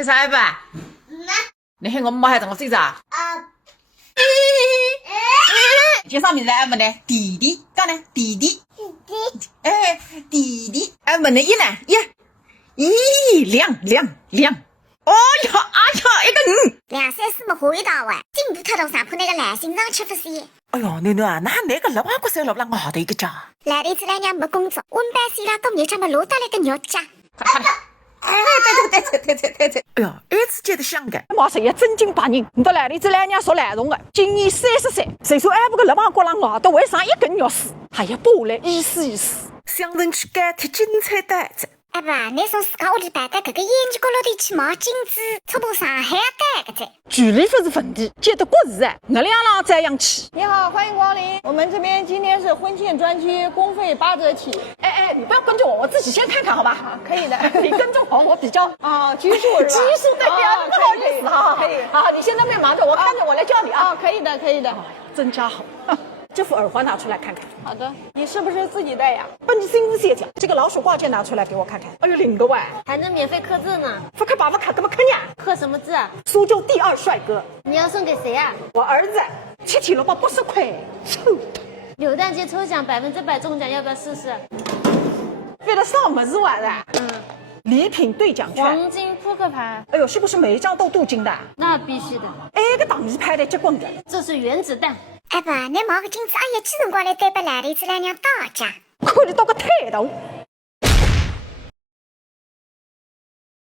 吃啥吧？你喊我妈还是我睡着？叫啥名字？俺问的弟弟，讲呢？弟弟。弟弟。俺问的一呢？亮。哦呀，一个2、3次没回答完，进步特到上铺那个蓝心脏吃不死。哎哟，囡囡啊，那个lap花骨手落不了外头一个家。来的这2年没工作，温班水拉到肉家没落到来个肉家。对。哎呀，一次接着想的。马上也正经八人，你到来的这2年说难容的，今年30岁，谁说俺不个lap花骨浪外头为啥一根肉丝？还要补来意思。想人去改贴精彩单子。阿爸，你从自家屋里摆到这个眼睛角落头去毛巾子，戳破上海带个子。距离不是问题，接得过日啊！我俩人这样起。你好，欢迎光临。我们这边今天是婚庆专区，工费8折起。你不要跟着我，我自己先看看好吧？可以的。你跟着我比较拘束是吧？拘束对呀，不好意思哈。可以。好，你先那边忙着，我看着我来叫你啊。可以的。真家好。这副耳环拿出来看看。好的，你是不是自己戴呀？本身谢讲，这个老鼠挂件拿出来给我看看。哎呦，领个碗，还能免费刻字呢。不看爸爸看，怎么看呀？刻什么字啊？苏州第2帅哥。你要送给谁啊？我儿子，7了吧80块，臭的。柳蛋节抽奖100%中奖，要不要试试？为了上么子玩的？礼品兑奖券，黄金扑克牌。哎呦，是不是每一张都镀金的？那必须的。个档次拍的结棍的。这是原子弹。阿爸，你毛个金子阿爷几辰光来对把来的这2娘打架？看得到个态度。